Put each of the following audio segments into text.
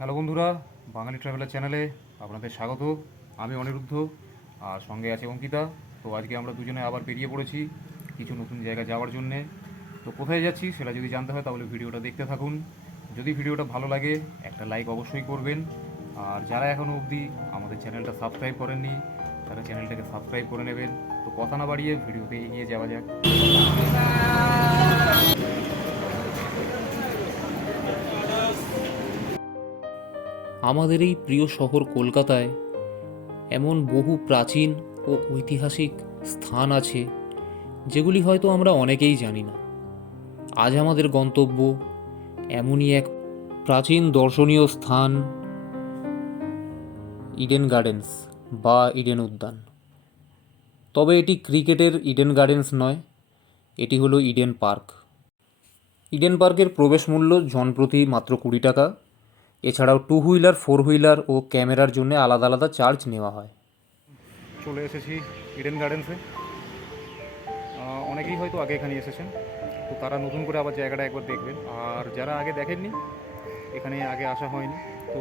Hello বন্ধুরা, বাঙালি traveller চ্যানেলে আপনাদের স্বাগত। আমি অনিরুদ্ধ, আর সঙ্গে আছে অঙ্কিতা। তো আজকে আমরা দুজনে আবার বেরিয়ে পড়েছি কিছু নতুন জায়গা যাওয়ার জন্যে। তো কোথায় যাচ্ছি সেটা যদি জানতে হয় তাহলে ভিডিওটা দেখতে থাকুন। যদি ভিডিওটা ভালো লাগে, একটা লাইক অবশ্যই করবেন। আর যারা এখনও অবধি আমাদের চ্যানেলটা সাবস্ক্রাইব করেননি, তারা চ্যানেলটাকে সাবস্ক্রাইব করে নেবেন। তো কথা না বাড়িয়ে ভিডিওতে এগিয়ে যাওয়া যাক। আমাদের এই প্রিয় শহর কলকাতায় এমন বহু প্রাচীন ও ঐতিহাসিক স্থান আছে, যেগুলি হয়তো আমরা অনেকেই জানি না। আজ আমাদের গন্তব্য এমনই এক প্রাচীন দর্শনীয় স্থান ইডেন গার্ডেন্স বা ইডেন উদ্যান তবে এটি ক্রিকেটের ইডেন গার্ডেন্স নয়, এটি হলো ইডেন পার্ক ইডেন পার্কের প্রবেশ মূল্য জনপ্রতি মাত্র কুড়ি টাকা। এছাড়াও টু হুইলার, ফোর হুইলার ও ক্যামেরার জন্য আলাদা আলাদা চার্জ নেওয়া হয়। চলে এসেছি ইডেন গার্ডেন্সে অনেকেই হয়তো আগে এখানে এসেছেন। তো তারা নতুন করে আবার জায়গাটা একবার দেখবেন। আর যারা আগে দেখেননি, এখানে আগে আসা হয়নি। তো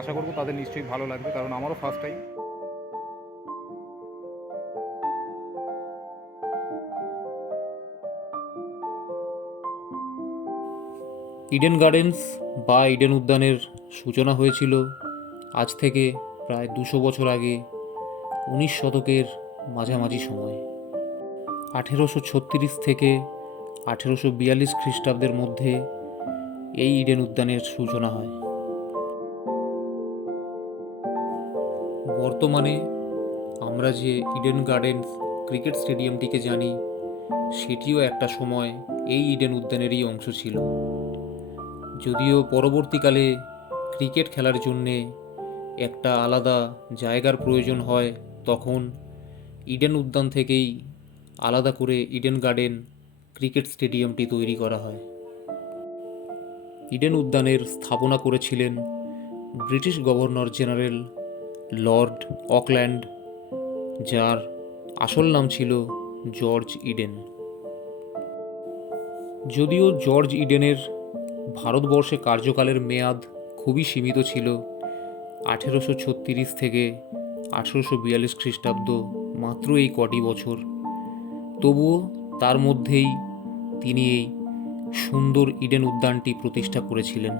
আশা করব তাদের নিশ্চয়ই ভালো লাগবে, কারণ আমারও ফার্স্ট টাইম ইডেন গার্ডেন্স বা ইডেন উদ্যানের সূচনা হয়েছিল আজ থেকে প্রায় দুশো বছর আগে উনিশ শতকের মাঝামাঝি সময়ে। আঠেরোশো ছত্রিশ থেকে আঠেরোশো বিয়াল্লিশ খ্রিস্টাব্দের মধ্যে এই ইডেন উদ্যানের সূচনা হয়। বর্তমানে আমরা যে ইডেন গার্ডেন্স ক্রিকেট স্টেডিয়ামটিকে জানি, সেটিও একটা সময় এই ইডেন উদ্যানেরই অংশ ছিল। যদিও পরবর্তীকালে ক্রিকেট খেলার জন্যে একটা আলাদা জায়গার প্রয়োজন হয়, তখন ইডেন উদ্যান থেকেই আলাদা করে ইডেন গার্ডেন ক্রিকেট স্টেডিয়ামটি তৈরি করা হয়। ইডেন উদ্যানের স্থাপনা করেছিলেন British governor general Lord Auckland, যার আসল নাম ছিল জর্জ ইডেন। যদিও জর্জ ইডেনের ভারতবর্ষে কার্যকালের মেয়াদ খুবই সীমিত ছিল। আঠেরোশো ছত্রিশ থেকে আঠেরোশো বিয়াল্লিশ খ্রিস্টাব্দ মাত্র এই কটি বছর। তবুও তার মধ্যেই তিনি এই সুন্দর ইডেন উদ্যানটি প্রতিষ্ঠা করেছিলেন।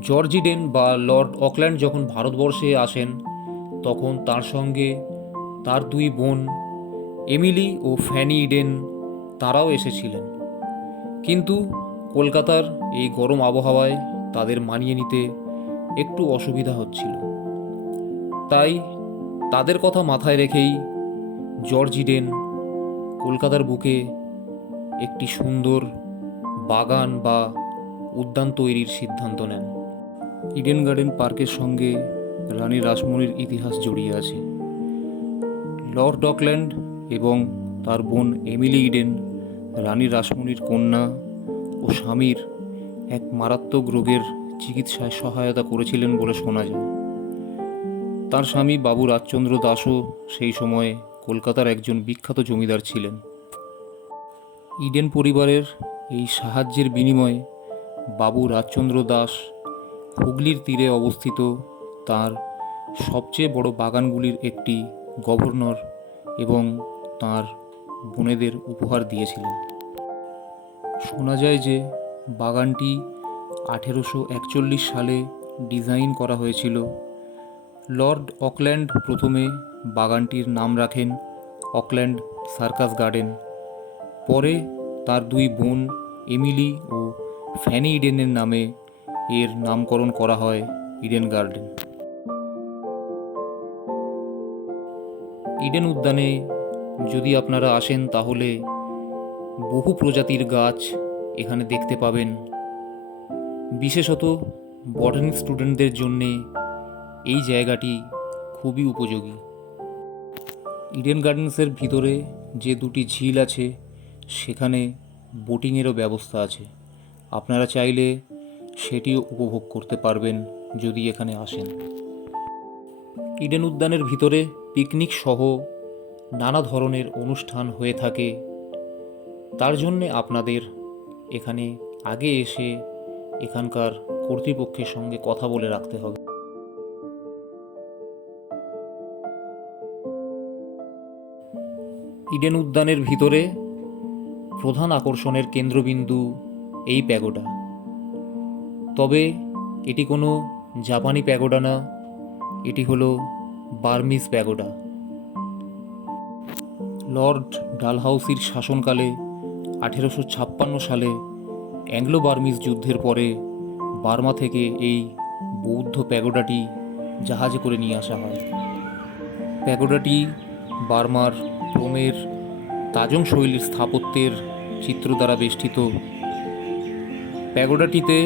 জর্জ ইডেন বা লর্ড অকল্যান্ড যখন ভারতবর্ষে আসেন, তখন তার সঙ্গে তার দুই বোন, এমিলি ও ফ্যানি ইডেন তারাও এসেছিলেন। কিন্তু কলকাতার এই গরম আবহাওয়ায় তাদের মানিয়ে নিতে একটু অসুবিধা হচ্ছিল। তাই তাদের কথা মাথায় রেখেই জর্জ ইডেন কলকাতার বুকে একটি সুন্দর বাগান বা উদ্যান তৈরির সিদ্ধান্ত নেন। ইডেন গার্ডেন পার্কের সঙ্গে রানী রাসমণির ইতিহাস জড়িয়ে আছে। লর্ড ডকল্যান্ড এবং তার বোন এমিলি ইডেন রানী রাসমণির কন্যা ও স্বামীর এক মারাত্মক রোগের চিকিৎসায় সহায়তা করেছিলেন বলে শোনা যায়। তার স্বামী বাবু রাজচন্দ্র দাসও সেই সময়ে কলকাতার একজন বিখ্যাত জমিদার ছিলেন। ইডেন পরিবারের এই সাহায্যের বিনিময়ে বাবু রাজচন্দ্র দাস হুগলির তীরে অবস্থিত তার সবচেয়ে বড় বাগানগুলির একটি গভর্নর এবং তার বোনেদের উপহার দিয়েছিলেন। শোনা যায় যে বাগানটি আঠেরোশো একচল্লিশ সালে ডিজাইন করা হয়েছিল। লর্ড অকল্যান্ড প্রথমে বাগানটির নাম রাখেন অকল্যান্ড সার্কাস গার্ডেন। পরে তার দুই বোন এমিলি ও ফ্যানি ইডেনের নামে এর নামকরণ করা হয় ইডেন গার্ডেন। ইডেন উদ্যানে যদি আপনারা আসেন তাহলে বহু প্রজাতির গাছ এখানে দেখতে পাবেন। বিশেষত বটানিক স্টুডেন্টদের জন্যে এই জায়গাটি খুবই উপযোগী। ইডেন গার্ডেন্সের ভিতরে যে দুটি ঝিল আছে, সেখানে বোটিংয়েরও ব্যবস্থা আছে। আপনারা চাইলে সেটিও উপভোগ করতে পারবেন যদি এখানে আসেন। ইডেন উদ্যানের ভিতরে পিকনিক সহ নানা ধরনের অনুষ্ঠান হয়ে থাকে। তার জন্যে আপনাদের এখানে আগে এসে এখানকার কর্তৃপক্ষের সঙ্গে কথা বলে রাখতে হবে। ইডেন উদ্যানের ভিতরে প্রধান আকর্ষণের কেন্দ্রবিন্দু এই প্যাগোডা। তবে এটি কোনো জাপানি প্যাগোডা না, এটি হলো বার্মিজ প্যাগোডা। লর্ড ডালহাউসির শাসনকালে আঠেরোশো ছাপ্পান্ন সালে অ্যাংলো বার্মিজ যুদ্ধের পরে বার্মা থেকে এই বৌদ্ধ প্যাগোডাটি জাহাজে করে নিয়ে আসা হয়। প্যাগোডাটি বার্মার ক্রমের তাজং শৈলীর স্থাপত্যের চিত্র দ্বারা বেষ্টিত। প্যাগোডাটিতে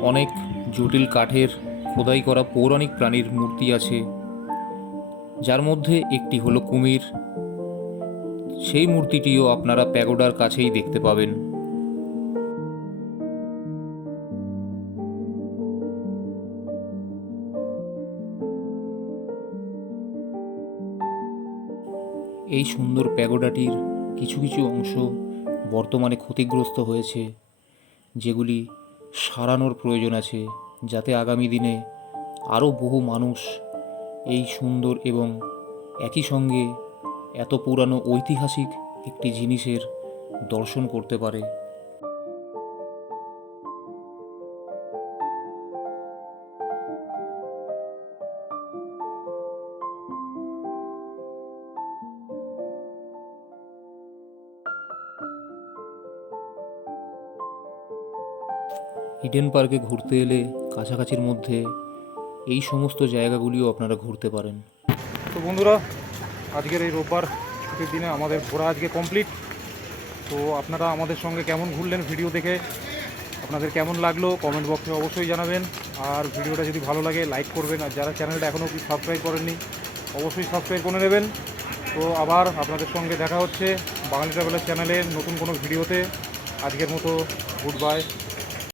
অনেক জটিল কাঠের খোদাই করা পৌরাণিক প্রাণীর মূর্তি আছে, যার মধ্যে একটি হলো কুমির সেই মূর্তিটিও আপনারা প্যাগোডার কাছেই দেখতে পাবেন। এই সুন্দর প্যাগোডাটির কিছু কিছু অংশ বর্তমানে ক্ষতিগ্রস্ত হয়েছে, যেগুলি সারানোর প্রয়োজন আছে, যাতে আগামী দিনে আরও বহু মানুষ এই সুন্দর এবং একই সঙ্গে এত পুরানো ঐতিহাসিক একটি জিনিসের দর্শন করতে পারে। ইডেন পার্কে ঘুরতে এলে কাছাকাছির মধ্যে এই সমস্ত জায়গাগুলিও আপনারা ঘুরতে পারেন। তো বন্ধুরা আজকের এই রোববার ছুটির দিনে আমাদের ঘোরা আজকে কমপ্লিট তো আপনারা আমাদের সঙ্গে কেমন ঘুরলেন ভিডিও দেখে, আপনাদের কেমন লাগল কমেন্ট বক্সে অবশ্যই জানাবেন। আর ভিডিওটা যদি ভালো লাগে লাইক করবেন। আর যারা চ্যানেলটা এখনও কি সাবস্ক্রাইব করেননি, অবশ্যই সাবস্ক্রাইব করে নেবেন। তো আবার আপনাদের সঙ্গে দেখা হচ্ছে বাঙালি ট্রাভেলার চ্যানেলের নতুন কোনো ভিডিওতে আজকের মতো গুড বাই